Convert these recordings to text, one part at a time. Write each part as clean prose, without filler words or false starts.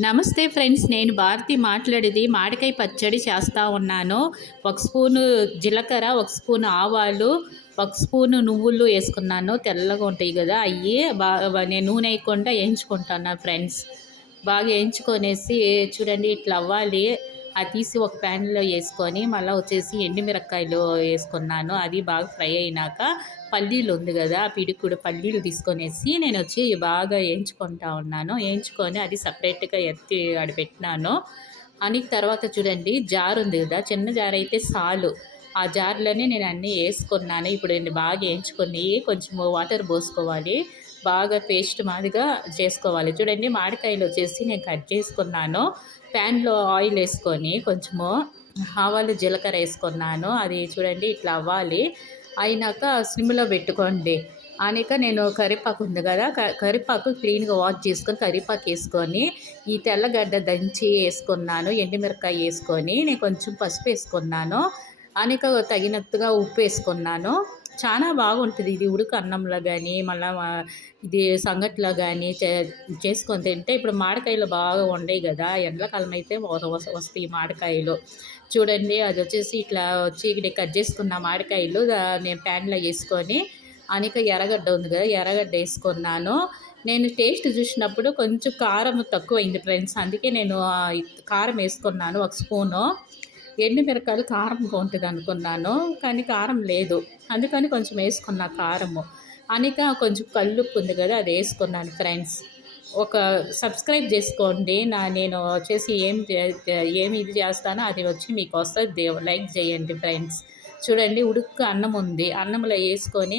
నమస్తే ఫ్రెండ్స్. నేను భారతి మాట్లాడేది. మామిడికాయ పచ్చడి చేస్తా ఉన్నాను. ఒక స్పూను జీలకర్ర, ఒక స్పూను ఆవాలు, ఒక స్పూను నువ్వులు వేసుకున్నాను. తెల్లగా ఉంటాయి కదా, అవి నేను నూనె వేయకుండా వేయించుకుంటాను ఫ్రెండ్స్. బాగా వేయించుకొనేసి చూడండి ఇట్లా అవ్వాలి. అది తీసి ఒక ప్యాన్లో వేసుకొని మళ్ళీ వచ్చేసి ఎండుమిరపకాయలు వేసుకున్నాను. అది బాగా ఫ్రై అయినాక పల్లీలు ఉంది కదా, ఆ పిడికుడు పల్లీలు తీసుకొనేసి నేను వచ్చి బాగా వేయించుకుంటా ఉన్నాను. వేయించుకొని అది సపరేట్గా ఎత్తి ఆడ పెట్టినాను. అని తర్వాత చూడండి జార్ ఉంది కదా, చిన్న జార్ అయితే చాలు. ఆ జార్లోనే నేను అన్నీ వేసుకున్నాను. ఇప్పుడు బాగా వేయించుకొని కొంచెం వాటర్ పోసుకోవాలి. బాగా పేస్ట్ మాదిరిగా చేసుకోవాలి. చూడండి మామిడికాయలు వచ్చేసి నేను కట్ చేసుకున్నాను. ప్యాన్లో ఆయిల్ వేసుకొని కొంచెము ఆవాలు జీలకర్ర వేసుకున్నాను. అది చూడండి ఇట్లా అవ్వాలి. అయినాక సిమ్లో పెట్టుకోండి. అనేక నేను కరివేపాకు ఉంది కదా, కరివేపాకు క్లీన్గా వాష్ చేసుకొని కరివేపాకు వేసుకొని ఈ తెల్లగడ్డ దంచి వేసుకున్నాను. ఎండుమిరపకాయ వేసుకొని నేను కొంచెం పసుపు వేసుకున్నాను. అనేక తగినట్టుగా ఉప్పు వేసుకున్నాను. చాలా బాగుంటుంది ఇది ఉడుకు అన్నంలో కానీ మళ్ళీ ఇది సంగట్లో కానీ చేసుకొని తింటే. ఇప్పుడు మామిడికాయలు బాగా ఉండయి కదా, ఎండాకాలం అయితే వస్తాయి మామిడికాయలు. చూడండి అది వచ్చేసి ఇట్లా వచ్చి ఇక్కడ కట్ చేసుకున్న మామిడికాయలు నేను ప్యాన్లో వేసుకొని అనేక ఎర్రగడ్డ ఉంది కదా, ఎర్రగడ్డ వేసుకున్నాను. నేను టేస్ట్ చూసినప్పుడు కొంచెం కారం తక్కువైంది ఫ్రెండ్స్, అందుకే నేను కారం వేసుకున్నాను ఒక స్పూను. ఎండుమిరపకాయలు కారంగా ఉంటుంది అనుకున్నాను, కానీ కారం లేదు. అందుకని కొంచెం వేసుకున్నా కారము. అనేక కొంచెం కల్లుప్పు ఉంది కదా, అది వేసుకున్నాను ఫ్రెండ్స్. ఒక సబ్స్క్రైబ్ చేసుకోండి. నేను వచ్చేసి ఏమి ఇది చేస్తానో అది వచ్చి మీకు వస్తుంది. లైక్ చేయండి ఫ్రెండ్స్. చూడండి ఉడుకు అన్నం ఉంది, అన్నంలో వేసుకొని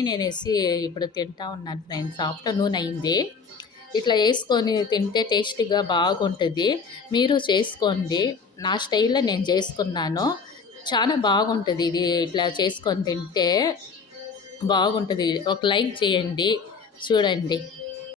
ఇప్పుడు తింటా ఉన్నాను ఫ్రెండ్స్. ఆఫ్టర్నూన్ అయింది. ఇట్లా వేసుకొని తింటే టేస్టీగా బాగుంటుంది. మీరు చేసుకోండి. నా స్టైల్లో నేను చేసుకున్నాను. చాలా బాగుంటుంది ఇది. ఇట్లా చేసుకొని తింటే బాగుంటుంది. ఒక లైక్ చేయండి. చూడండి.